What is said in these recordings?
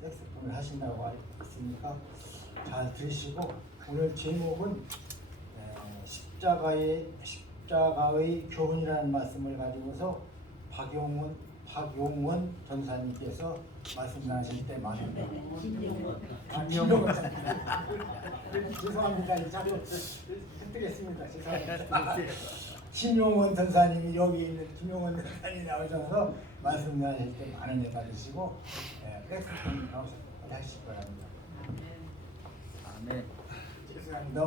색소폰을 하신다고 알고 있으니까 잘 들으시고, 오늘 제목은 십자가의 교훈이라는 말씀을 가지고서 박용원 전사님께서 말씀하실 때 많은 죄송합니다. 자꾸 흩뜨겠습니다. 죄송합니다. 김용원 전사님이 여기 있는 김용원 전사님이 나오셔서 말씀하실 때 많은 애 받으시고 백스톤 하실 거랍니다. 아멘. 죄송합니다.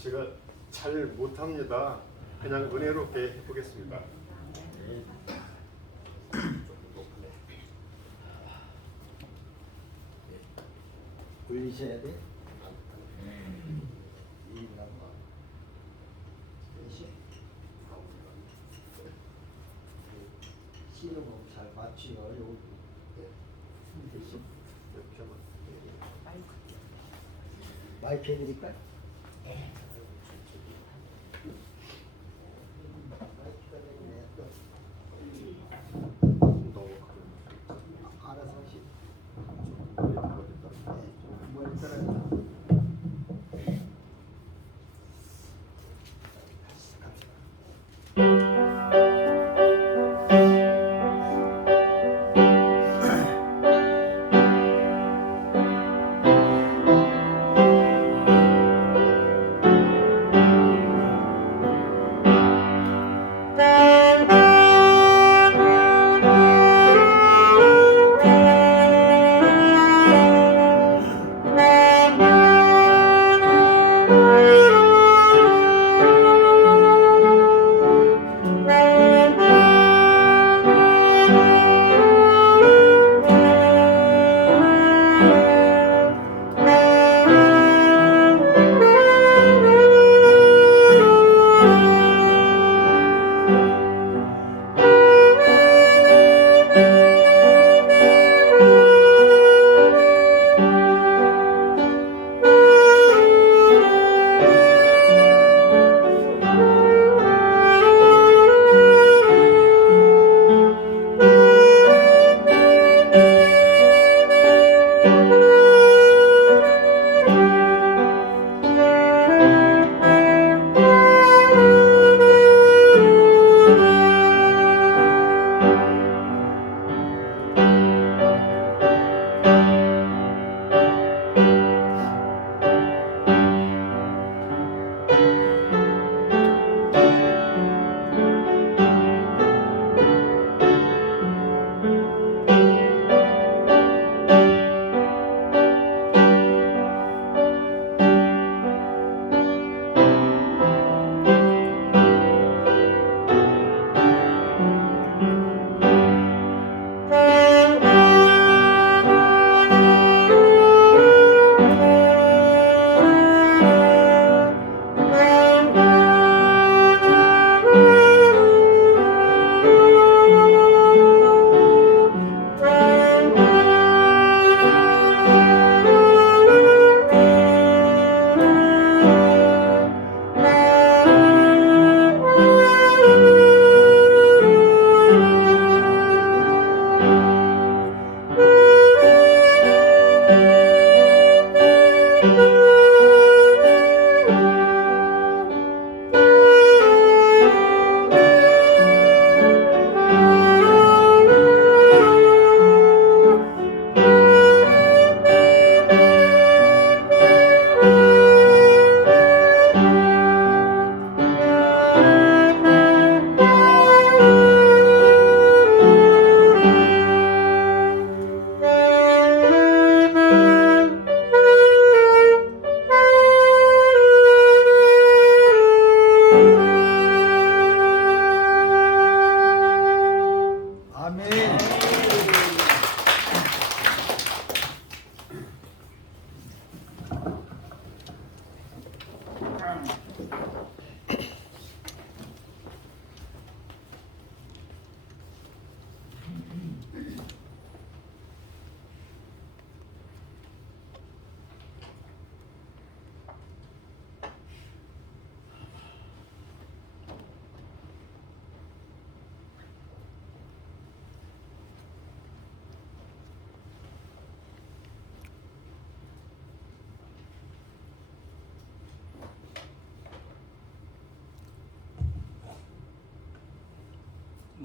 제가 잘 못합니다. 그냥 은혜롭게 해보겠습니다. 올리셔야 돼. 시는 잘 맞추기 어려워. 마이크 해드릴까요? 알아서 하시. 머리 떨어져.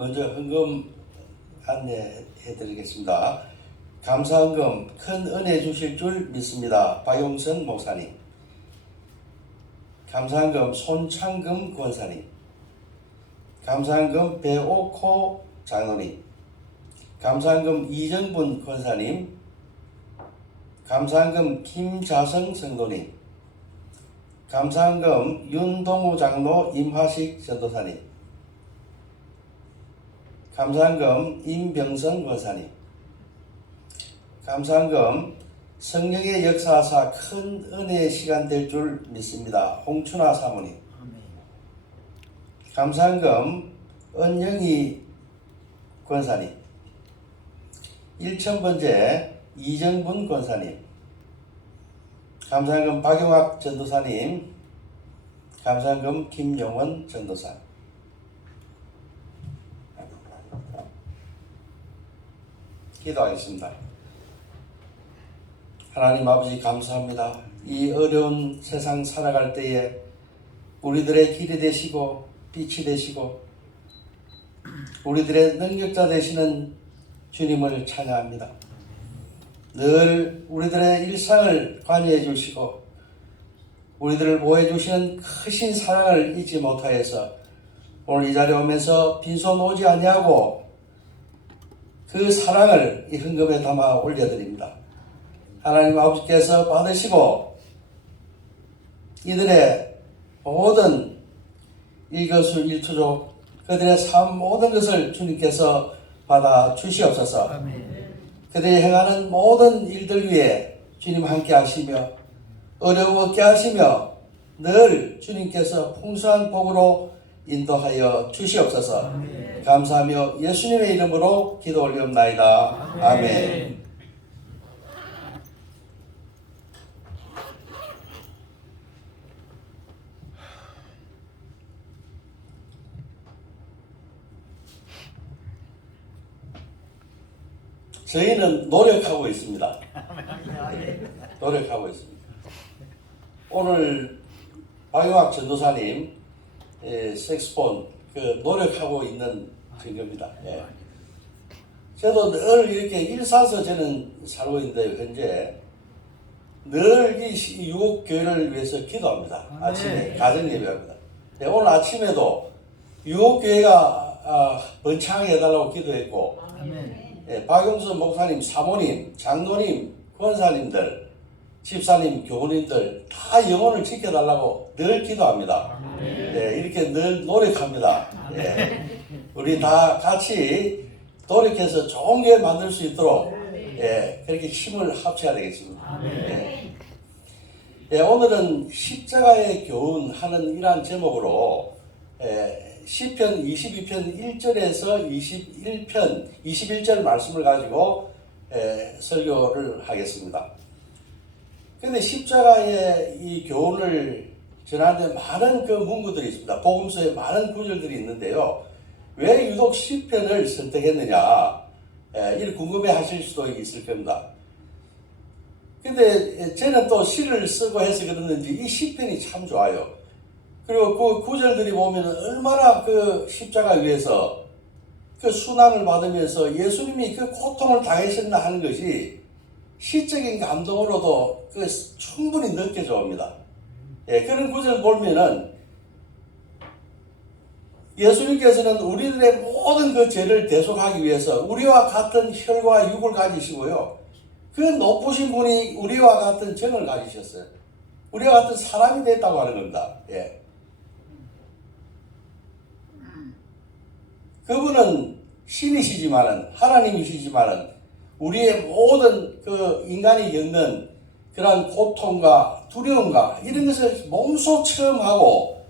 먼저 헌금 안내해 드리겠습니다. 감사헌금 큰 은혜 주실 줄 믿습니다. 박용선 목사님. 감사헌금 손창금 권사님. 감사헌금 배옥호 장로님. 감사헌금 이정분 권사님. 감사헌금 김자성 성도님. 감사헌금 윤동우 장로 임화식 전도사님. 감사헌금 임병선 권사님. 감사헌금 성령의 역사하사 큰 은혜의 시간 될 줄 믿습니다. 홍춘아 사모님. 감사헌금 은영희 권사님. 1000번째 이정분 권사님. 감사헌금 박용학 전도사님. 감사헌금 김용원 전도사. 기도하겠습니다. 하나님 아버지 감사합니다. 이 어려운 세상 살아갈 때에 우리들의 길이 되시고 빛이 되시고 우리들의 능력자 되시는 주님을 찬양합니다. 늘 우리들의 일상을 관여해 주시고 우리들을 보호해 주시는 크신 사랑을 잊지 못하여서 오늘 이 자리에 오면서 빈손 오지 아니하고 그 사랑을 이 헌금에 담아 올려드립니다. 하나님 아버지께서 받으시고 이들의 모든 일거수일투족 그들의 삶 모든 것을 주님께서 받아 주시옵소서. 그들이 행하는 모든 일들 위에 주님 함께 하시며 어려움 없게 하시며 늘 주님께서 풍성한 복으로 인도하여 주시옵소서. 감사하며 예수님의 이름으로 기도 올리옵나이다. 아멘. 저희는 노력하고 있습니다. 노력하고 있습니다. 오늘 박용학 전도사님 색스폰 노력하고 있는 증거입니다. 예. 저도 늘 이렇게 일사서 저는 살고 있는데 현재 늘 이 유혹교회를 위해서 기도합니다. 아침에 가정 예배합니다. 예, 오늘 아침에도 유혹교회가 번창하게 해달라고 기도했고 예, 박용선 목사님, 사모님, 장로님, 권사님들, 집사님, 교우님들 다 영혼을 지켜달라고 늘 기도합니다. 예, 이렇게 늘 노력합니다. 예, 우리 다 같이 노력해서 좋은 교회 만들 수 있도록 예, 그렇게 힘을 합쳐야 되겠습니다. 예. 예, 오늘은 십자가의 교훈 하는 이러한 제목으로 시편 22편 1절에서 21절 말씀을 가지고 설교를 하겠습니다. 그런데 십자가의 이 교훈을 전하는데 많은 그 문구들이 있습니다. 복음서에 많은 구절들이 있는데요. 왜 유독 시편을 선택했느냐 이렇게 궁금해 하실 수도 있을 겁니다. 근데 저는 또 시를 쓰고 해서 그러는지 이 시편이 참 좋아요. 그리고 그 구절들이 보면 얼마나 그 십자가 위에서 그 순환을 받으면서 예수님이 그 고통을 당하셨나 하는 것이 시적인 감동으로도 그 충분히 느껴져 옵니다. 예, 그런 구절 보면은 예수님께서는 우리들의 모든 그 죄를 대속하기 위해서 우리와 같은 혈과 육을 가지시고요. 그 높으신 분이 우리와 같은 정을 가지셨어요. 우리와 같은 사람이 됐다고 하는 겁니다. 예. 그분은 신이시지만은 하나님이시지만은 우리의 모든 그 인간이 겪는 그러한 고통과 두려움과 이런 것을 몸소 체험하고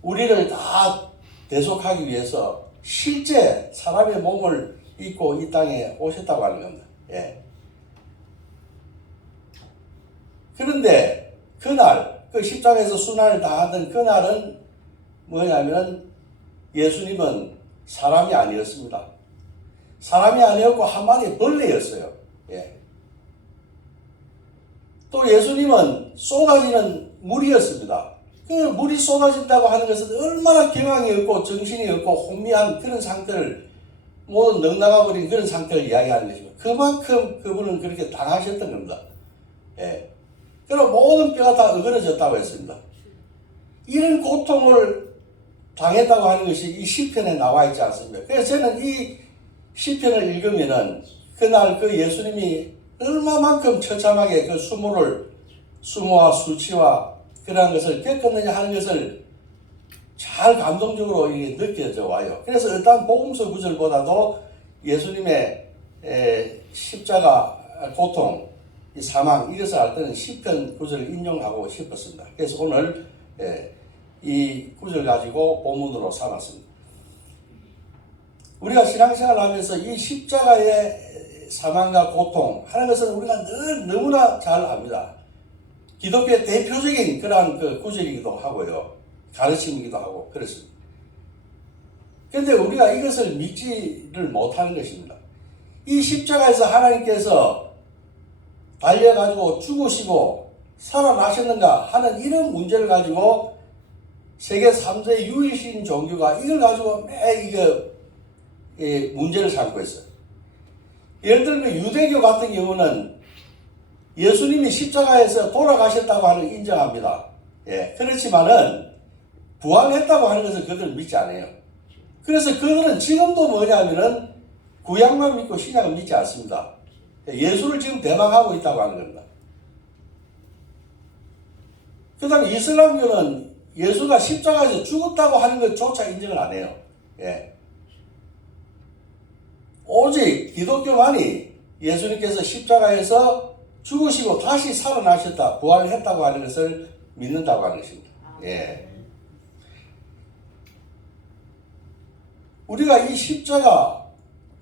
우리를 다 대속하기 위해서 실제 사람의 몸을 입고 이 땅에 오셨다고 하는 겁니다. 예. 그런데 그날 그 십자가에서 순환을 당하던 그날은 뭐냐면 예수님은 사람이 아니었습니다. 사람이 아니었고 한 마리의 벌레였어요. 예. 또 예수님은 쏟아지는 물이었습니다. 그 물이 쏟아진다고 하는 것은 얼마나 경황이 없고 정신이 없고 혼미한 그런 상태를 모두 넉나가 버린 그런 상태를 이야기하는 것입니다. 그만큼 그분은 그렇게 당하셨던 겁니다. 예. 그럼 모든 뼈가 다 어그러졌다고 했습니다. 이런 고통을 당했다고 하는 것이 이 시편에 나와 있지 않습니까? 그래서 저는 이 시편을 읽으면은 그날 그 예수님이 얼마만큼 처참하게 그 수모와 수치와 그러한 것을 겪었느냐 하는 것을 잘 감동적으로 느껴져 와요. 그래서 어떤 복음서 구절보다도 예수님의 십자가 고통, 이 사망 이것을 알 때는 시편 구절을 인용하고 싶었습니다. 그래서 오늘 이 구절 가지고 본문으로 삼았습니다. 우리가 신앙생활을 하면서 이 십자가의 사망과 고통 하는 것은 우리가 늘 너무나 잘 압니다. 기독교의 대표적인 그러한 그 구절이기도 하고요. 가르침이기도 하고 그렇습니다. 그런데 우리가 이것을 믿지를 못하는 것입니다. 이 십자가에서 하나님께서 달려가지고 죽으시고 살아나셨는가 하는 이런 문제를 가지고 세계 3대 유일신 종교가 이걸 가지고 매 문제를 삼고 있어요. 예를 들면 유대교 같은 경우는 예수님이 십자가에서 돌아가셨다고 하는 걸 인정합니다. 예, 그렇지만은 부활했다고 하는 것을 그들은 믿지 않아요. 그래서 그들은 지금도 뭐냐면은 구약만 믿고 신약은 믿지 않습니다. 예수를 지금 대망하고 있다고 하는 겁니다. 그 다음에 이슬람교는 예수가 십자가에서 죽었다고 하는 것조차 인정을 안 해요. 예. 오직 기독교만이 예수님께서 십자가에서 죽으시고 다시 살아나셨다, 부활했다고 하는 것을 믿는다고 하는 것입니다. 예. 우리가 이 십자가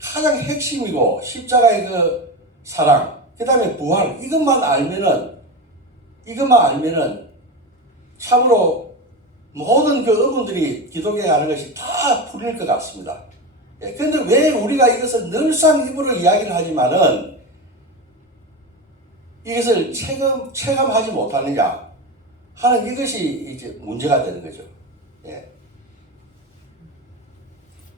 가장 핵심이고 십자가의 그 사랑, 그 다음에 부활 이것만 알면은 참으로 모든 그 어분들이 기독교에 가는 것이 다 풀릴 것 같습니다. 예. 그런데 왜 우리가 이것을 늘상 입으로 이야기를 하지만은 이것을 체감하지 못하느냐 하는 이것이 이제 문제가 되는 거죠. 예.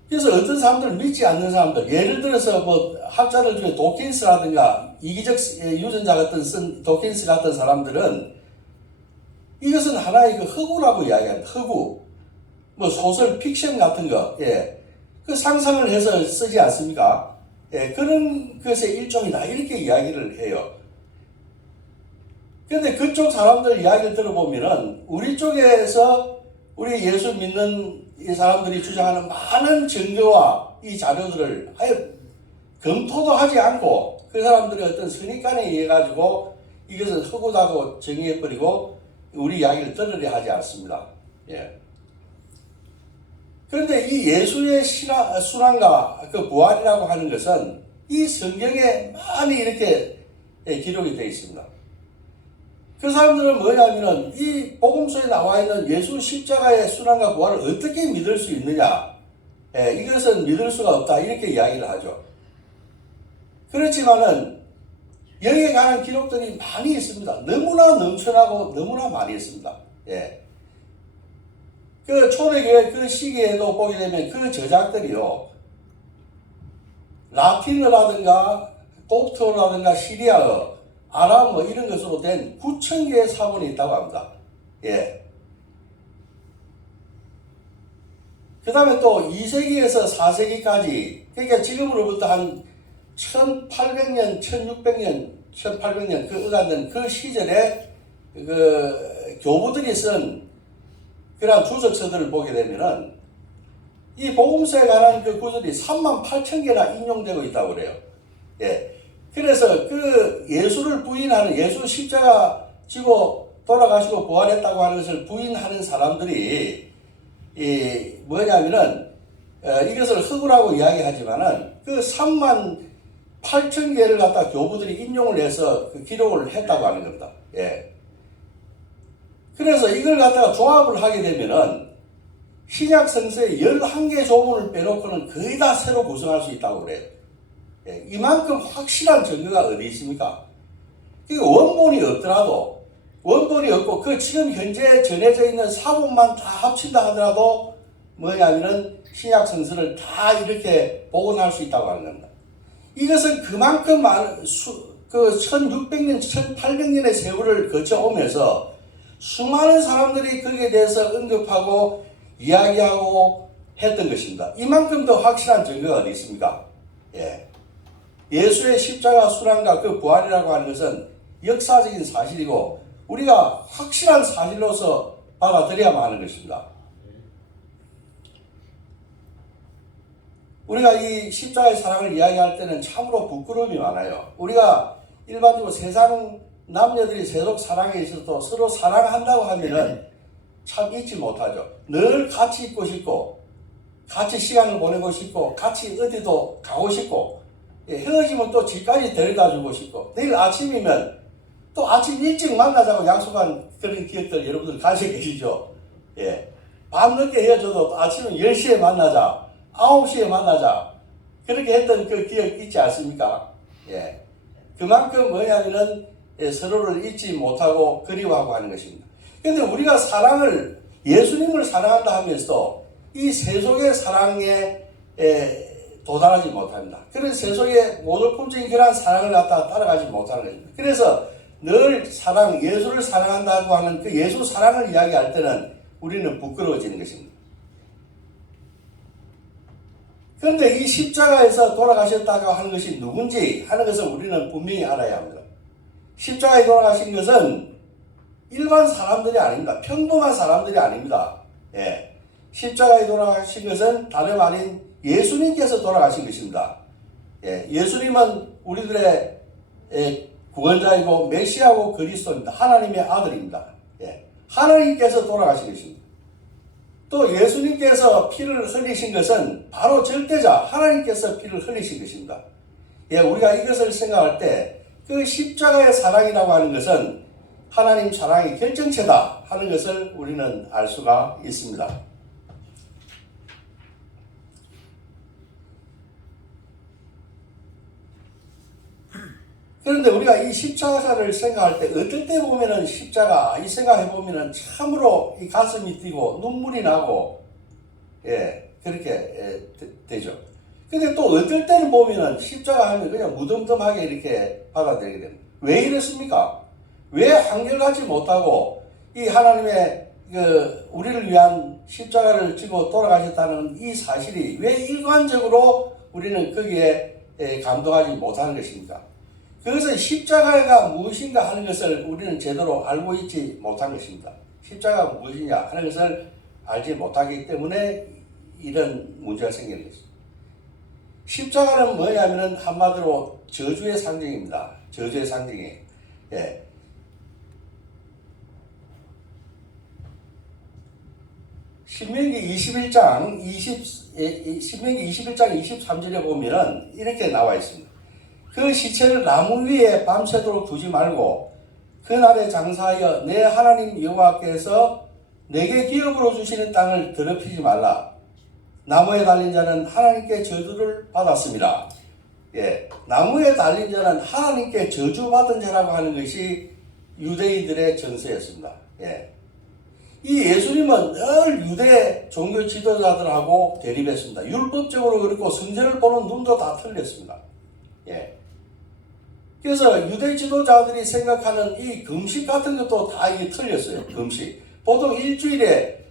그래서 어떤 사람들 믿지 않는 사람들, 예를 들어서 뭐 학자들 중에 도킨스라든가 이기적 유전자 같은 쓴 도킨스 같은 사람들은 이것은 하나의 그 허구라고 이야기합니다. 허구. 뭐 소설 픽션 같은 거, 예. 그 상상을 해서 쓰지 않습니까? 예. 그런 것의 일종이다. 이렇게 이야기를 해요. 그런데 그쪽 사람들 이야기를 들어보면은 우리 쪽에서 우리 예수 믿는 이 사람들이 주장하는 많은 증거와 이 자료들을 아예 검토도 하지 않고 그 사람들의 어떤 선입관에 의해 가지고 이것은 허구다고 정의해버리고 우리 이야기를 들으려 하지 않습니다. 예. 그런데 이 예수의 순환과 그 부활이라고 하는 것은 이 성경에 많이 이렇게 기록이 되어 있습니다. 그 사람들은 뭐냐면은 이 복음서에 나와 있는 예수 십자가의 순환과 부활을 어떻게 믿을 수 있느냐, 이것은 믿을 수가 없다 이렇게 이야기를 하죠. 그렇지만은 여기에 관한 기록들이 많이 있습니다. 너무나 넘쳐나고 너무나 많이 있습니다. 예. 그 초대교회 그 시기에도 보게 되면 그 저작들이요, 라틴어라든가 곱트어라든가 시리아어, 아람어 이런 것으로 된 9,000개의 사본이 있다고 합니다. 예. 그 다음에 또 2세기에서 4세기까지, 그러니까 지금으로부터 한 1800년, 1600년, 1800년 그 어간된 그 시절에 그 교부들이 쓴 그러한 주석서들을 보게 되면은 이 복음서에 관한 그 구절이 38,000개나 인용되고 있다고 그래요. 예. 그래서 그 예수를 부인하는, 예수 십자가 지고 돌아가시고 부활했다고 하는 것을 부인하는 사람들이 뭐냐면은 이것을 허구라고 이야기하지만은 그 38,000개를 갖다 교부들이 인용을 해서 그 기록을 했다고 하는 겁니다. 예. 그래서 이걸 갖다가 조합을 하게 되면은 신약 성서의 11개 조문을 빼놓고는 거의 다 새로 구성할 수 있다고 그래요. 예, 이만큼 확실한 증거가 어디 있습니까? 그 원본이 없더라도 원본이 없고 그 지금 현재 전해져 있는 사본만 다 합친다 하더라도 뭐냐면은 신약 성서를 다 이렇게 복원할 수 있다고 하는 겁니다. 이것은 그만큼 그 1600년, 1800년의 세월을 거쳐오면서 수많은 사람들이 거기에 대해서 언급하고 이야기하고 했던 것입니다. 이만큼 더 확실한 증거가 어디 있습니까? 예. 예수의 십자가 순환과 그 부활이라고 하는 것은 역사적인 사실이고 우리가 확실한 사실로서 받아들여야만 하는 것입니다. 우리가 이 십자가의 사랑을 이야기할 때는 참으로 부끄러움이 많아요. 우리가 일반적으로 세상 남녀들이 세속 사랑에 있어도 서로 사랑한다고 하면은 참 잊지 못하죠. 늘 같이 있고 싶고 같이 시간을 보내고 싶고 같이 어디도 가고 싶고 헤어지면 또 집까지 데려다 주고 싶고 내일 아침이면 또 아침 일찍 만나자고 약속한 그런 기억들 여러분들 가지고 계시죠. 예. 밤늦게 헤어져도 아침에 10시에 만나자 9시에 만나자 그렇게 했던 그 기억 있지 않습니까? 예. 그만큼 뭐냐면은 서로를 잊지 못하고 그리워하고 하는 것입니다. 그런데 우리가 사랑을 예수님을 사랑한다 하면서도 이 세속의 사랑에 도달하지 못합니다. 그래서 세속의 모조품적인 그러한 사랑을 갖다가 따라가지 못하는 것입니다. 그래서 늘 사랑, 예수를 사랑한다고 하는 그 예수 사랑을 이야기할 때는 우리는 부끄러워지는 것입니다. 그런데 이 십자가에서 돌아가셨다고 하는 것이 누군지 하는 것을 우리는 분명히 알아야 합니다. 십자가에 돌아가신 것은 일반 사람들이 아닙니다. 평범한 사람들이 아닙니다. 예. 십자가에 돌아가신 것은 다름 아닌 예수님께서 돌아가신 것입니다. 예. 예수님은 우리들의 구원자이고 메시아고 그리스도입니다. 하나님의 아들입니다. 예. 하나님께서 돌아가신 것입니다. 또 예수님께서 피를 흘리신 것은 바로 절대자 하나님께서 피를 흘리신 것입니다. 예, 우리가 이것을 생각할 때 그 십자가의 사랑이라고 하는 것은 하나님 사랑의 결정체다 하는 것을 우리는 알 수가 있습니다. 그런데 우리가 이 십자가를 생각할 때 어떨 때 보면은 십자가 이 생각해 보면은 참으로 이 가슴이 뛰고 눈물이 나고 그렇게 되죠. 근데 또 어떨 때는 보면은 십자가 하면 그냥 무덤덤하게 이렇게 받아들이게 됩니다. 왜 이렇습니까? 왜 한결같이 못하고 이 하나님의 우리를 위한 십자가를 지고 돌아가셨다는 이 사실이 왜 일관적으로 우리는 거기에 감동하지 못하는 것입니까? 그것은 십자가가 무엇인가 하는 것을 우리는 제대로 알고 있지 못한 것입니다. 십자가가 무엇이냐 하는 것을 알지 못하기 때문에 이런 문제가 생기는 것입니다. 십자가는 뭐냐면은 한마디로 저주의 상징입니다. 저주의 상징이에요. 예. 신명기 21장 23절에 보면은 이렇게 나와 있습니다. 그 시체를 나무 위에 밤새도록 두지 말고 그날에 장사하여 내 하나님 여호와께서 내게 기업으로 주시는 땅을 더럽히지 말라. 나무에 달린 자는 하나님께 저주를 받았습니다. 예, 나무에 달린 자는 하나님께 저주받은 자라고 하는 것이 유대인들의 정서였습니다. 예. 이 예수님은 늘 유대 종교 지도자들하고 대립했습니다. 율법적으로 그렇고 성전을 보는 눈도 다 틀렸습니다. 예. 그래서 유대 지도자들이 생각하는 이 금식 같은 것도 다 이게 틀렸어요. 금식. 보통 일주일에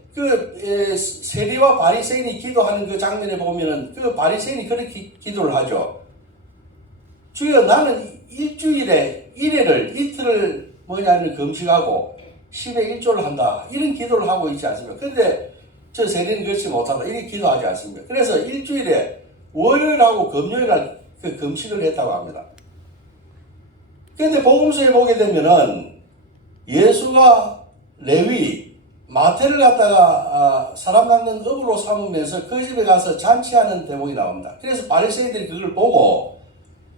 세리와 바리새인이 기도하는 그 장면에 보면은 그 바리새인이 그렇게 기도를 하죠. 주여 나는 일주일에 이틀을 금식하고 10에 1조를 한다. 이런 기도를 하고 있지 않습니까? 그런데 저 세리는 그렇지 못한다. 이렇게 기도하지 않습니까? 그래서 일주일에 월요일하고 금요일날 그 금식을 했다고 합니다. 그런데 복음서에 보게 되면은 예수가 레위, 마태를 갖다가 사람 낚는 업으로 삼으면서 그 집에 가서 잔치하는 대목이 나옵니다. 그래서 바리새인들이 그걸 보고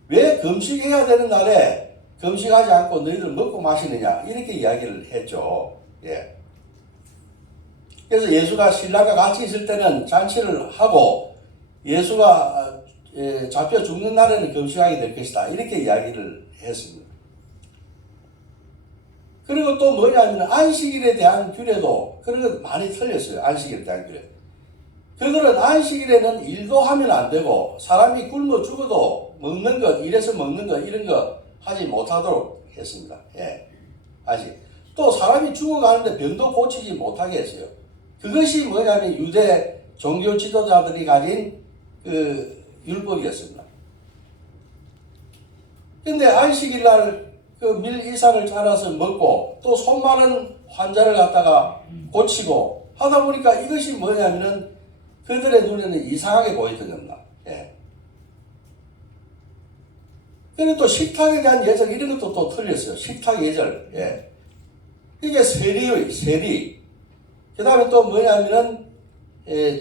왜 금식해야 되는 날에 금식하지 않고 너희들 먹고 마시느냐 이렇게 이야기를 했죠. 예. 그래서 예수가 신랑과 같이 있을 때는 잔치를 하고 예수가 잡혀 죽는 날에는 금식하게 될 것이다 이렇게 이야기를 했습니다. 그리고 또 뭐냐면 안식일에 대한 규례도 그런 거 많이 틀렸어요. 안식일에 대한 규례. 그들은 안식일에는 일도 하면 안 되고 사람이 굶어 죽어도 먹는 것, 일해서 먹는 것 이런 거 하지 못하도록 했습니다. 예. 아직 또 사람이 죽어가는데 병도 고치지 못하게 했어요. 그것이 뭐냐면 유대 종교 지도자들이 가진 그 율법이었습니다. 근데 안식일 날 그 밀이삭을 잘라서 먹고 또 손 많은 환자를 갖다가 고치고 하다 보니까 이것이 뭐냐면은 그들의 눈에는 이상하게 보였던 겁니다. 예. 그리고 또 식탁에 대한 예절 이런 것도 또 틀렸어요. 식탁 예절. 예. 이게 세리의 세리. 그 다음에 또 뭐냐면은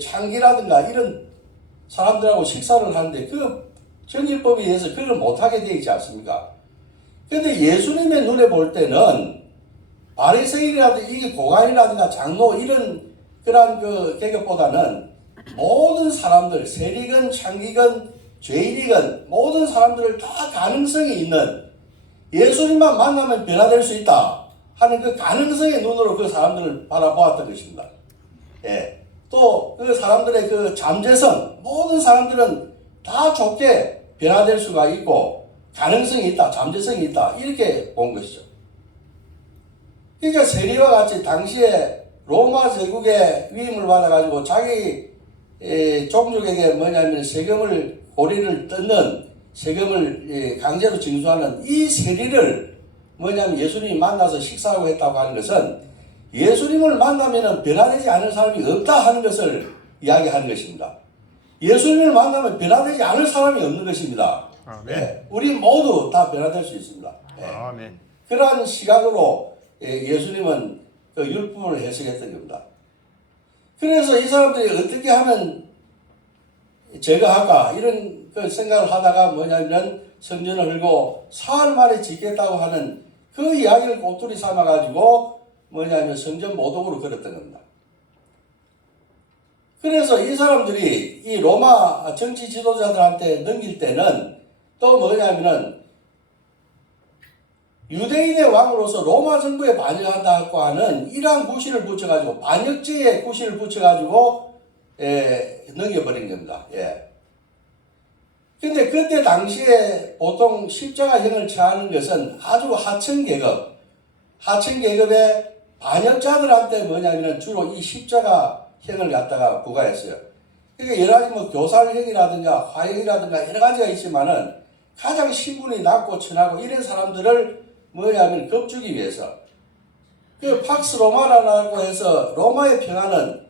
창기라든가 이런 사람들하고 식사를 하는데 그 정일법에 의해서 그걸 못하게 되어 있지 않습니까? 그런데 예수님의 눈에 볼 때는 바리새인이라든가 이게 고관이라든가 장로 이런 그런 그 계급보다는 모든 사람들 세리건 창기건 죄인이건 모든 사람들을 다 가능성이 있는 예수님만 만나면 변화될 수 있다 하는 그 가능성의 눈으로 그 사람들을 바라보았던 것입니다. 예. 또 그 사람들의 그 잠재성 모든 사람들은 다 좋게 변화될 수가 있고 가능성이 있다, 잠재성이 있다 이렇게 본 것이죠. 그러니까 세리와 같이 당시에 로마 제국의 위임을 받아가지고 자기 종족에게 뭐냐면 세금을 고리를 뜯는 세금을 강제로 징수하는 이 세리를 뭐냐면 예수님이 만나서 식사하고 했다고 하는 것은 예수님을 만나면 변화되지 않을 사람이 없다 하는 것을 이야기하는 것입니다. 예수님을 만나면 변화되지 않을 사람이 없는 것입니다. 아멘. 예, 우리 모두 다 변화될 수 있습니다. 예. 아멘. 그러한 시각으로 예수님은 그 율법을 해석했던 겁니다. 그래서 이 사람들이 어떻게 하면 제거할까 이런 그 생각을 하다가 뭐냐면 성전을 헐고 사흘 만에 짓겠다고 하는 그 이야기를 꼬투리 삼아가지고 뭐냐면 성전 모독으로 걸었던 겁니다. 그래서 이 사람들이 이 로마 정치 지도자들한테 넘길 때는 또 뭐냐면은 유대인의 왕으로서 로마 정부에 반역한다고 하는 이러한 구실을 붙여가지고 반역죄의 구실을 붙여가지고 넘겨버린 겁니다. 예. 근데 그때 당시에 보통 십자가형을 처하는 것은 아주 하층 계급의 반역자들한테 뭐냐면은 주로 이 십자가형을 갖다가 부과했어요. 그러니까 여러 가지 뭐 교살형이라든가 화형이라든가 여러 가지가 있지만은 가장 신분이 낮고 천하고 이런 사람들을 뭐냐면 겁주기 위해서 그 팍스 로마라고 해서 로마의 평화는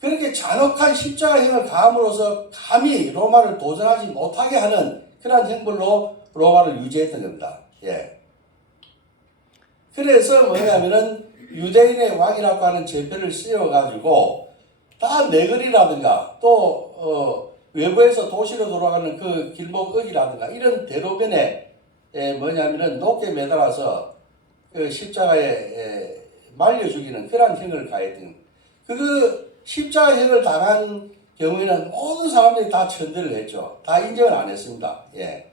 그렇게 잔혹한 십자가형을 가함으로써 감히 로마를 도전하지 못하게 하는 그런 형벌로 로마를 유지했던 겁니다. 예. 그래서 뭐냐면은 유대인의 왕이라고 하는 제표를 씌워가지고 다 내거리라든가 또 외부에서 도시로 돌아가는 그 길목역이라든가 이런 대로변에 뭐냐면은 높게 매달아서 그 십자가에 말려 죽이는 그런 형을 가했던 그 십자가형을 당한 경우에는 모든 사람들이 다 천대를 했죠. 다 인정을 안 했습니다. 예.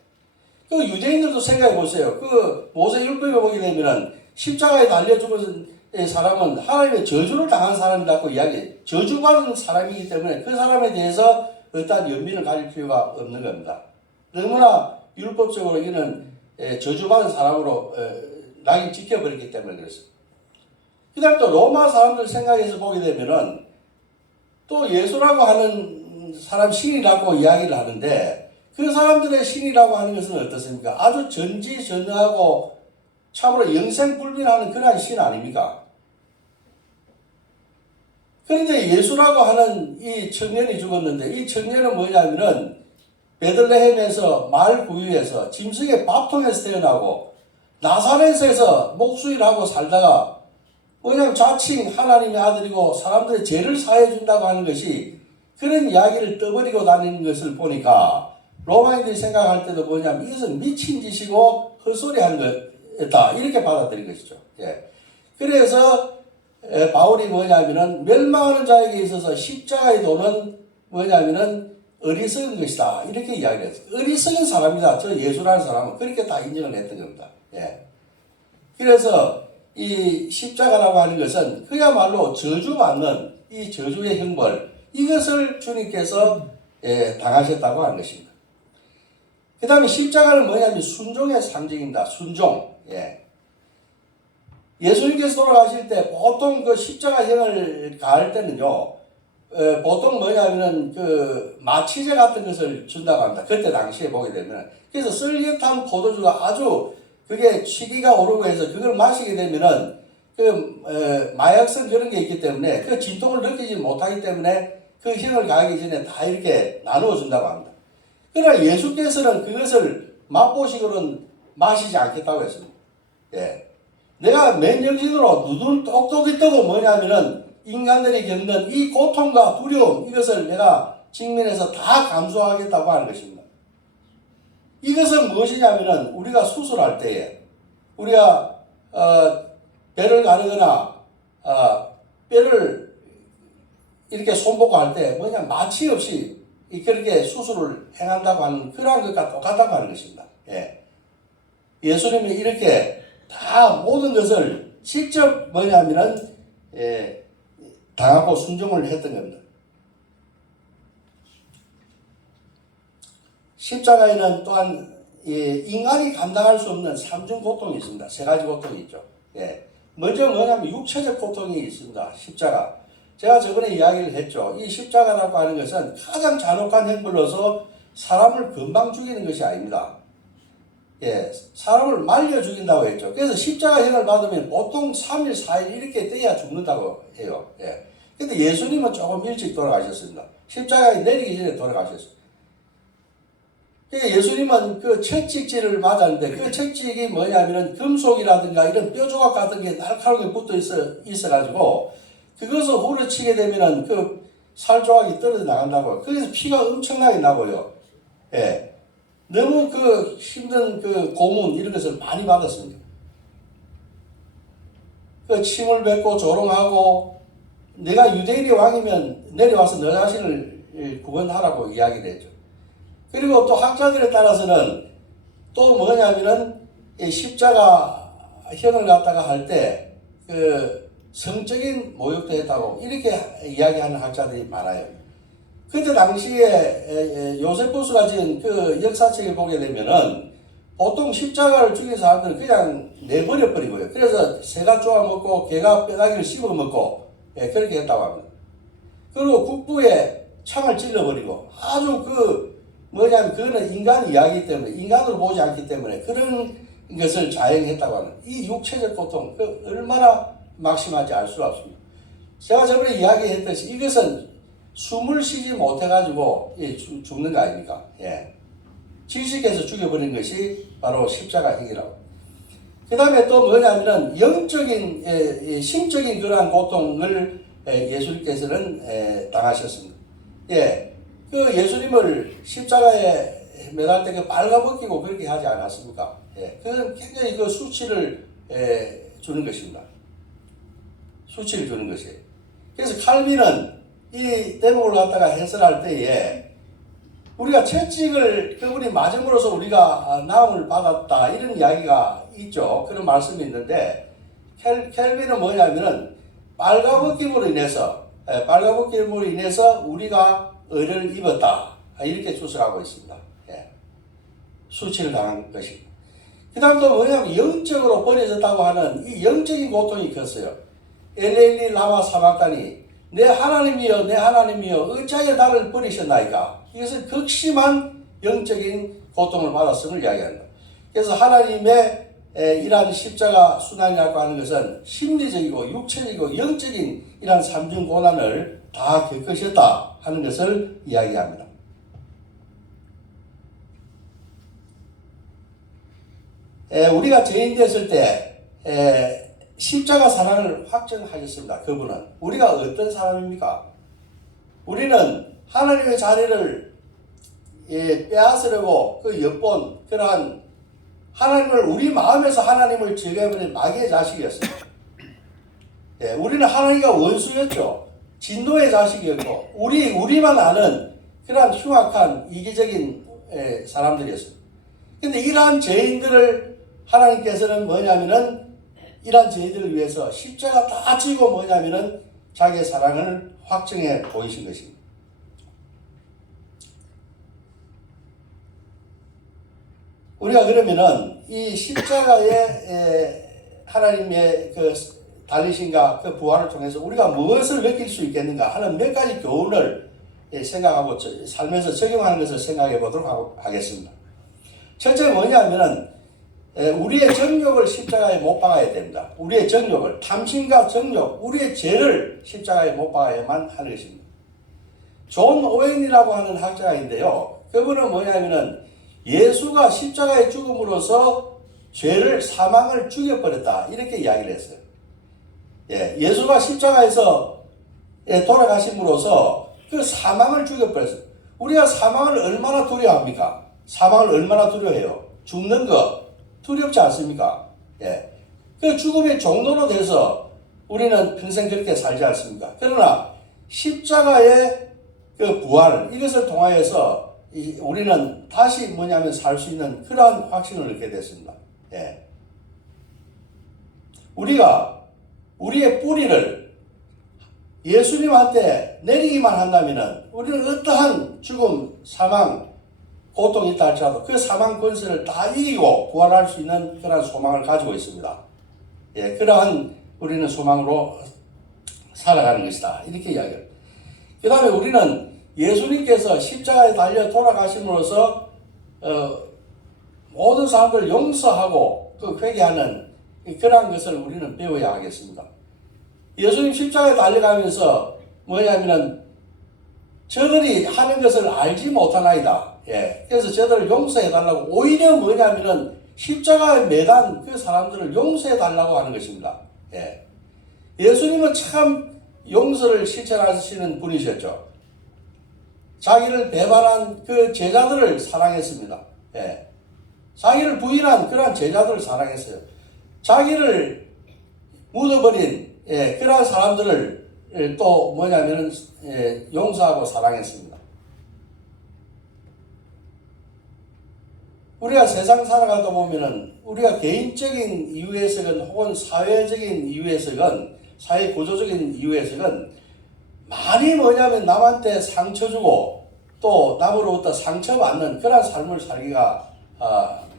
그 유대인들도 생각해 보세요. 그 모세 율법에 보게 되면은 십자가에 달려 죽은 사람은 하나님의 저주를 당한 사람이라고 이야기해. 저주받은 사람이기 때문에 그 사람에 대해서 어떠한 연민을 가질 필요가 없는 겁니다. 너무나 율법적으로 이는 저주받은 사람으로 낙인 지켜버렸기 때문에 그렇습니다. 그 다음 또 로마 사람들 생각해서 보게 되면은 또 예수라고 하는 사람 신이라고 이야기를 하는데 그 사람들의 신이라고 하는 것은 어떻습니까? 아주 전지전능하고 참으로 영생불변하는 그러한 신 아닙니까? 그런데 예수라고 하는 이 청년이 죽었는데 이 청년은 뭐냐면은 베들레헴에서 마을 구유에서 짐승의 밥통에서 태어나고 나사렛에서 목수일하고 살다가 그냥 자칭 하나님의 아들이고 사람들의 죄를 사해준다고 하는 것이 그런 이야기를 떠버리고 다니는 것을 보니까 로마인들이 생각할 때도 뭐냐면 이것은 미친 짓이고 헛소리하는 거였다 이렇게 받아들인 것이죠. 예. 그래서 바울이 뭐냐면은 멸망하는 자에게 있어서 십자가의 도는 뭐냐면은 어리석은 것이다 이렇게 이야기를 했어요. 어리석은 사람이다. 저 예수라는 사람은 그렇게 다 인정을 했던 겁니다. 예. 그래서 이 십자가라고 하는 것은 그야말로 저주받는 이 저주의 형벌, 이것을 주님께서 당하셨다고 하는 것입니다. 그 다음에 십자가는 뭐냐면 순종의 상징입니다. 순종. 예수님께서 돌아가실 때 보통 그 십자가형을 가할 때는요, 보통 뭐냐면은 그 마취제 같은 것을 준다고 합니다. 그때 당시에 보게 되면. 그래서 설리탄 포도주가 아주 그게 취기가 오르고 해서 그걸 마시게 되면은 그 마약성 그런 게 있기 때문에 그 진통을 느끼지 못하기 때문에 그 형을 가하기 전에 다 이렇게 나누어 준다고 합니다. 그러나 예수께서는 그것을 맛보시고는 마시지 않겠다고 했습니다. 내가 맨정신으로 눈을 똑똑히 뜨고 뭐냐면은 인간들이 겪는 이 고통과 두려움, 이것을 내가 직면해서 다 감수하겠다고 하는 것입니다. 이것은 무엇이냐면은 우리가 수술할 때에 우리가 뼈를 가르거나 뼈를 이렇게 손보고할 때 뭐냐 마취 없이 그렇게 수술을 행한다고 하는 그러한 것과 똑같다고 하는 것입니다. 예수님이 이렇게 다 모든 것을 직접 뭐냐면은 당하고 순종을 했던 겁니다. 십자가에는 또한 인간이 감당할 수 없는 삼중 고통이 있습니다. 세 가지 고통이 있죠. 먼저 뭐냐면 육체적 고통이 있습니다. 십자가. 제가 저번에 이야기를 했죠. 이 십자가라고 하는 것은 가장 잔혹한 형벌로서 사람을 금방 죽이는 것이 아닙니다. 사람을 말려 죽인다고 했죠. 그래서 십자가형을 받으면 보통 3일, 4일 이렇게 돼야 죽는다고 해요. 근데 예수님은 조금 일찍 돌아가셨습니다. 십자가에 내리기 전에 돌아가셨어요. 그러니까 예수님은 그 채찍질을 맞았는데 그 채찍이 뭐냐면은 금속이라든가 이런 뼈조각 같은 게 날카롭게 붙어 있어가지고 그것을 후려치게 되면은 그 살조각이 떨어져 나간다고요. 그래서 피가 엄청나게 나고요. 너무 그 힘든 그 고문 이런 것을 많이 받았습니다. 그 침을 뱉고 조롱하고 내가 유대인의 왕이면 내려와서 너 자신을 구원하라고 이야기를 했죠. 그리고 또 학자들에 따라서는 또 뭐냐면은 십자가 형을 갖다가 할 때 그 성적인 모욕도 했다고 이렇게 이야기하는 학자들이 많아요. 그때 당시에 요세푸스가 지은 그 역사책을 보게 되면은 보통 십자가를 죽인 사람들은 그냥 내버려 버리고요. 그래서 새가 쪼아 먹고 개가 뼈다귀를 씹어 먹고 그렇게 했다고 합니다. 그리고 국부에 창을 찔러버리고 아주 그 뭐냐면 그거는 인간 이야기 때문에 인간으로 보지 않기 때문에 그런 것을 자행했다고 하는 이 육체적 고통 그 얼마나 막심한지 알 수가 없습니다. 제가 저번에 이야기했듯이 이것은 숨을 쉬지 못해가지고 죽는 거 아닙니까? 질식해서 죽여버린 것이 바로 십자가형이라고. 그 다음에 또 뭐냐면은 영적인 심적인 그러한 고통을 예수님께서는 당하셨습니다. 그 예수님을 십자가에 매달 때 빨가벗기고 그렇게 하지 않았습니까? 그건 굉장히 그 수치를 주는 것입니다. 수치를 주는 것이에요. 그래서 칼빈은 이 대목을 갖다가 해설할 때에 우리가 채찍을 그분이 맞음으로써 우리가 나음을 받았다 이런 이야기가 있죠. 그런 말씀이 있는데 켈빈은 뭐냐면은 빨가벗김으로 인해서 우리가 의를 입었다 이렇게 주석하고 있습니다. 수치를 당한 것입니다. 그 다음 또 뭐냐면 영적으로 버려졌다고 하는 이 영적인 고통이 컸어요. 엘레일리 라마 사박단이 내 하나님이여 내 하나님이여 어찌하여 나를 버리셨나이까. 이것은 극심한 영적인 고통을 받았음을 이야기합니다. 그래서 하나님의 이러한 십자가 순환이라고 하는 것은 심리적이고 육체적이고 영적인 이러한 삼중 고난을 다 겪으셨다 하는 것을 이야기합니다. 우리가 죄인 됐을 때 십자가 사랑을 확정하셨습니다. 그분은 우리가 어떤 사람입니까? 우리는 하나님의 자리를 빼앗으려고 그 엿본 그러한 하나님을 우리 마음에서 하나님을 제거해버린 마귀의 자식이었어요. 우리는 하나님과 원수였죠. 진노의 자식이었고 우리만 아는 그러한 흉악한 이기적인 사람들이었어요. 근데 이러한 죄인들을 하나님께서는 뭐냐면은 이러한 저희들을 위해서 십자가 다 지고 뭐냐면은 자기의 사랑을 확증해 보이신 것입니다. 우리가 그러면은 이 십자가의 하나님의 그 달리심과 그 부활을 통해서 우리가 무엇을 느낄 수 있겠는가 하는 몇 가지 교훈을 생각하고 삶에서 적용하는 것을 생각해 보도록 하겠습니다. 첫째 뭐냐면은 우리의 정욕을 십자가에 못 박아야 됩니다. 우리의 정욕을, 탐심과 정욕, 우리의 죄를 십자가에 못 박아야만 하는 것입니다. 존 오웬이라고 하는 학자인데요. 그분은 뭐냐면은 예수가 십자가에 죽음으로써 죄를, 사망을 죽여버렸다, 이렇게 이야기를 했어요. 예수가 십자가에서 돌아가심으로써 그 사망을 죽여버렸어요. 우리가 사망을 얼마나 두려워합니까? 사망을 얼마나 두려워해요? 죽는 거 두렵지 않습니까? 그 죽음의 종로로 돼서 우리는 평생 그렇게 살지 않습니까? 그러나 십자가의 그 부활, 이것을 통하여서 우리는 다시 뭐냐면 살 수 있는 그러한 확신을 얻게 됐습니다. 우리가 우리의 뿌리를 예수님한테 내리기만 한다면은 우리는 어떠한 죽음, 사망, 고통이 있다 할지라도 그 사망 권세를 다 이기고 부활할 수 있는 그러한 소망을 가지고 있습니다. 그러한 우리는 소망으로 살아가는 것이다, 이렇게 이야기해요. 그 다음에 우리는 예수님께서 십자가에 달려 돌아가심으로써 모든 사람들을 용서하고 그 회개하는 그러한 것을 우리는 배워야 하겠습니다. 예수님 십자가에 달려가면서 뭐냐면은 저들이 하는 것을 알지 못하나이다. 그래서 저들을 용서해 달라고, 오히려 뭐냐면은 십자가에 매단 그 사람들을 용서해 달라고 하는 것입니다. 예수님은 참 용서를 실천하시는 분이셨죠. 자기를 배반한 그 제자들을 사랑했습니다. 자기를 부인한 그러한 제자들을 사랑했어요. 자기를 묻어버린 그러한 사람들을 또 뭐냐면은 용서하고 사랑했습니다. 우리가 세상 살아가다 보면은 우리가 개인적인 이유에서건 혹은 사회적인 이유에서건 사회 구조적인 이유에서건 많이 뭐냐면 남한테 상처 주고 또 남으로부터 상처받는 그런 삶을 살기가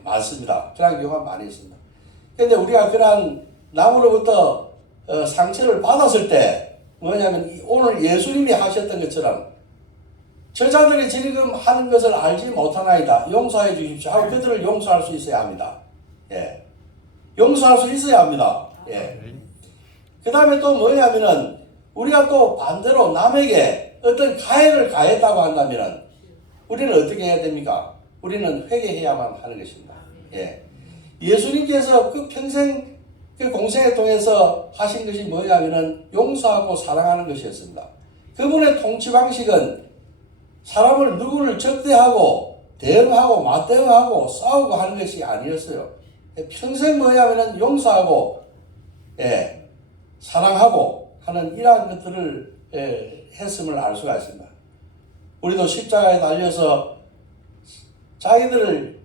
많습니다. 그런 경우가 많이 있습니다. 그런데 우리가 그런 남으로부터 상처를 받았을 때 뭐냐면 오늘 예수님이 하셨던 것처럼 저자들이 지금 하는 것을 알지 못하나이다, 용서해 주십시오 하고 그들을 용서할 수 있어야 합니다. 용서할 수 있어야 합니다. 그 다음에 또 뭐냐면은 우리가 또 반대로 남에게 어떤 가해를 가했다고 한다면 우리는 어떻게 해야 됩니까? 우리는 회개해야만 하는 것입니다. 예수님께서 그 평생 그 공생에 통해서 하신 것이 뭐냐면은 용서하고 사랑하는 것이었습니다. 그분의 통치 방식은 사람을 누구를 적대하고 대응하고 맞대응하고 싸우고 하는 것이 아니었어요. 평생 뭐냐면은 용서하고 사랑하고 하는 이러한 것들을 했음을 알 수가 있습니다. 우리도 십자가에 달려서 자기를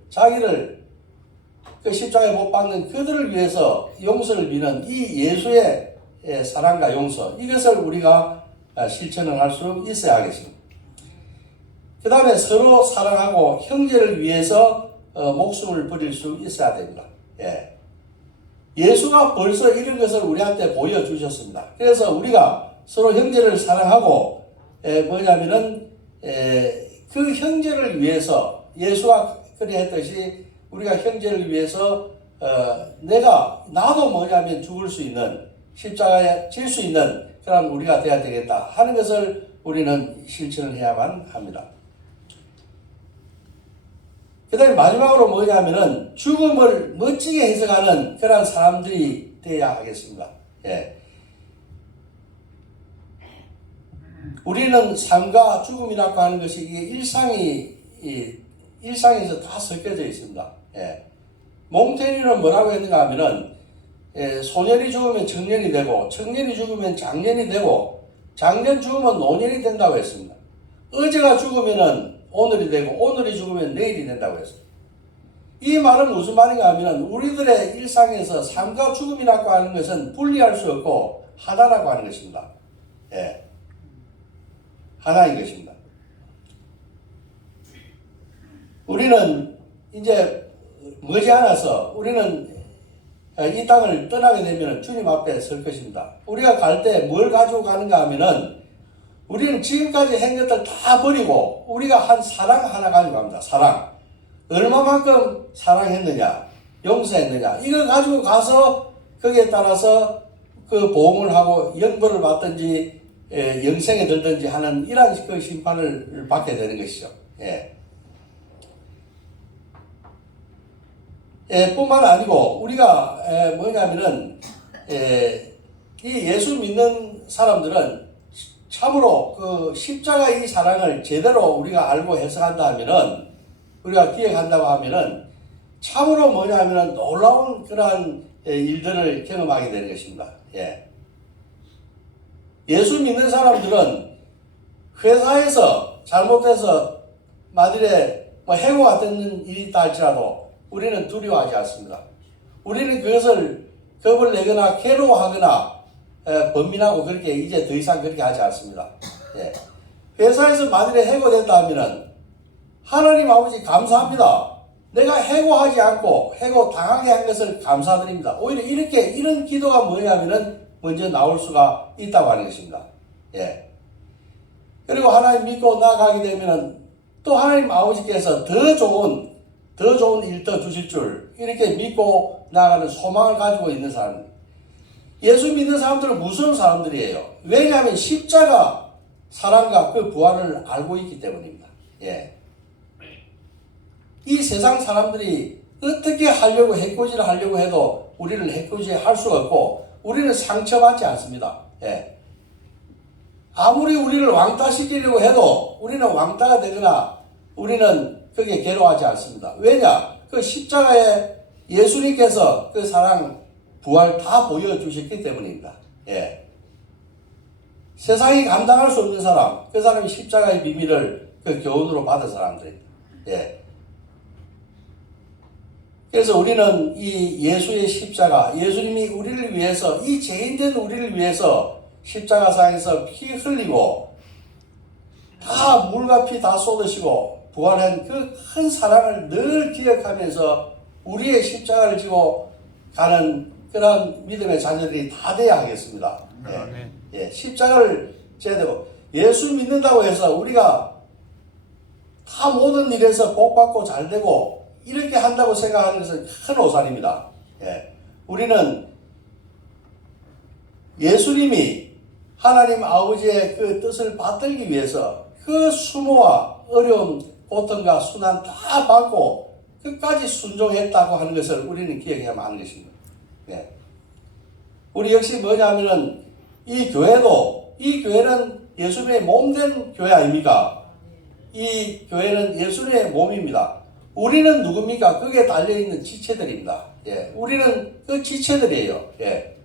그 십자가에 못 박는 그들을 위해서 용서를 비는 이 예수의 사랑과 용서, 이것을 우리가 실천을 할 수 있어야 하겠습니다. 그 다음에 서로 사랑하고 형제를 위해서 목숨을 버릴 수 있어야 됩니다. 예수가 벌써 이런 것을 우리한테 보여주셨습니다. 그래서 우리가 서로 형제를 사랑하고 뭐냐면은 그 형제를 위해서 예수가 그리 했듯이 우리가 형제를 위해서 나도 뭐냐면 죽을 수 있는, 십자가에 질 수 있는 그런 우리가 되어야 되겠다 하는 것을 우리는 실천을 해야만 합니다. 그 다음에 마지막으로 뭐냐면은 죽음을 멋지게 해석하는 그런 사람들이 되어야 하겠습니다. 우리는 삶과 죽음이라고 하는 것이 이게 일상에서 다 섞여져 있습니다. 몽테뉴는 뭐라고 했는가 하면은 소년이 죽으면 청년이 되고 청년이 죽으면 장년이 되고 장년 죽으면 노년이 된다고 했습니다. 어제가 죽으면은 오늘이 되고 오늘이 죽으면 내일이 된다고 했어요. 이 말은 무슨 말인가 하면 우리들의 일상에서 삶과 죽음이라고 하는 것은 분리할 수 없고 하나라고 하는 것입니다. 예. 하나인 것입니다. 우리는 이제 머지않아서 우리는 이 땅을 떠나게 되면 주님 앞에 설 것입니다. 우리가 갈 때 뭘 가지고 가는가 하면은 우리는 지금까지 한 것들 다 버리고 우리가 한 사랑 하나 가지고 갑니다. 사랑. 얼마만큼 사랑했느냐, 용서했느냐, 이걸 가지고 가서 거기에 따라서 그 보험을 하고 영벌을 받든지 영생에 들든지 하는 이러한 그 심판을 받게 되는 것이죠. 예. 뿐만 아니고 우리가 뭐냐면은 이 예수 믿는 사람들은 참으로 그 십자가의 이 사랑을 제대로 우리가 알고 해석한다 하면은 우리가 기억한다고 하면은 참으로 뭐냐면은 놀라운 그러한 일들을 경험하게 되는 것입니다. 예. 예수 믿는 사람들은 회사에서 잘못해서 만일에 뭐 해고가 되는 일이 있다 할지라도 우리는 두려워하지 않습니다. 우리는 그것을 겁을 내거나 괴로워하거나 번민하고 그렇게 이제 더 이상 그렇게 하지 않습니다. 예. 회사에서 만일에 해고된다 하면은 하나님 아버지 감사합니다. 내가 해고하지 않고 해고 당하게 한 것을 감사드립니다. 오히려 이런 기도가 뭐냐면은 먼저 나올 수가 있다고 하는 것입니다. 예. 그리고 하나님 믿고 나아가게 되면은 또 하나님 아버지께서 더 좋은 일 더 주실 줄 이렇게 믿고 나아가는 소망을 가지고 있는 사람. 예수 믿는 사람들은 무서운 사람들이에요. 왜냐하면 십자가 사랑과 그 부활을 알고 있기 때문입니다. 예. 이 세상 사람들이 어떻게 하려고 해코지를 하려고 해도 우리를 해코지할 수가 없고 우리는 상처받지 않습니다. 예. 아무리 우리를 왕따시키려고 해도 우리는 왕따가 되거나 우리는 거기에 괴로워하지 않습니다. 왜냐? 그 십자가에 예수님께서 그 사랑, 부활 다 보여주셨기 때문입니다. 예. 세상이 감당할 수 없는 사람, 그 사람이 십자가의 비밀을 그 교훈으로 받은 사람들입니다. 예. 그래서 우리는 이 예수의 십자가, 예수님이 우리를 위해서, 이 죄인된 우리를 위해서 십자가상에서 피 흘리고 다 물과 피 다 쏟으시고 부활한 그 큰 사랑을 늘 기억하면서 우리의 십자가를 지고 가는 그런 믿음의 자녀들이 다 돼야 하겠습니다. 예. 예. 십자가를 져야 되고 예수 믿는다고 해서 우리가 다 모든 일에서 복받고 잘 되고 이렇게 한다고 생각하는 것은 큰 오산입니다. 예. 우리는 예수님이 하나님 아버지의 그 뜻을 받들기 위해서 그 수모와 어려움, 고통과 순환 다 받고 끝까지 순종했다고 하는 것을 우리는 기억해야만 하는 것입니다. 예. 우리 역시 뭐냐면은 이 교회는 예수님의 몸된 교회 아닙니까? 이 교회는 예수님의 몸입니다. 우리는 누굽니까? 거기에 달려있는 지체들입니다. 예. 우리는 그 지체들이에요. 예.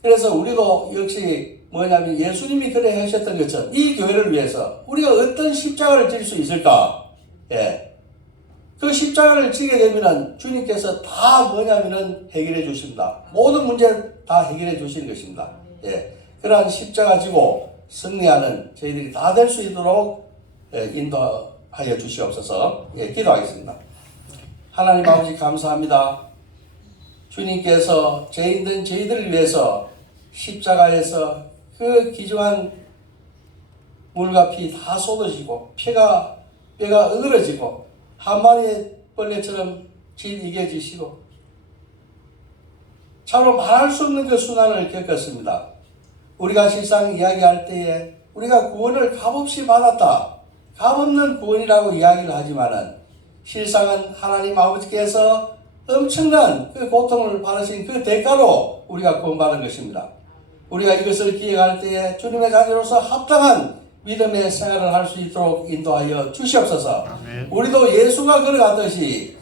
그래서 우리도 역시 뭐냐면 예수님이 그래 하셨던 것처럼 이 교회를 위해서 우리가 어떤 십자가를 질 수 있을까? 예. 그 십자가를 지게 되면은 주님께서 다 뭐냐면은 해결해 주십니다. 모든 문제를 다 해결해 주시는 것입니다. 예. 그러한 십자가 지고 승리하는 저희들이 다 될 수 있도록 인도하여 주시옵소서. 예, 기도하겠습니다. 하나님 아버지 감사합니다. 주님께서 죄인된 저희들을 위해서 십자가에서 그 기중한 물과 피 다 쏟으시고 뼈가 으그러지고 한 마리의 벌레처럼 이겨지시고 참으로 말할 수 없는 그 순환을 겪었습니다. 우리가 실상 이야기할 때에 우리가 구원을 값없이 받았다. 값없는 구원이라고 이야기를 하지만은 실상은 하나님 아버지께서 엄청난 그 고통을 받으신 그 대가로 우리가 구원받은 것입니다. 우리가 이것을 기억할 때에 주님의 자녀로서 합당한 믿음의 생활을 할 수 있도록 인도하여 주시옵소서. 아멘. 우리도 예수가 걸어갔듯이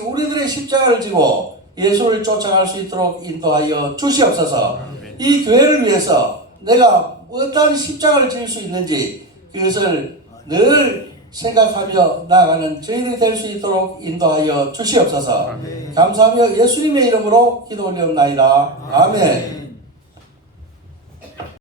우리들의 십자가를 지고 예수를 쫓아갈 수 있도록 인도하여 주시옵소서. 아멘. 이 교회를 위해서 내가 어떠한 십자가를 질 수 있는지 그것을 늘 생각하며 나아가는 저희들이 될 수 있도록 인도하여 주시옵소서. 감사하며 예수님의 이름으로 기도 올리옵나이다. 아멘.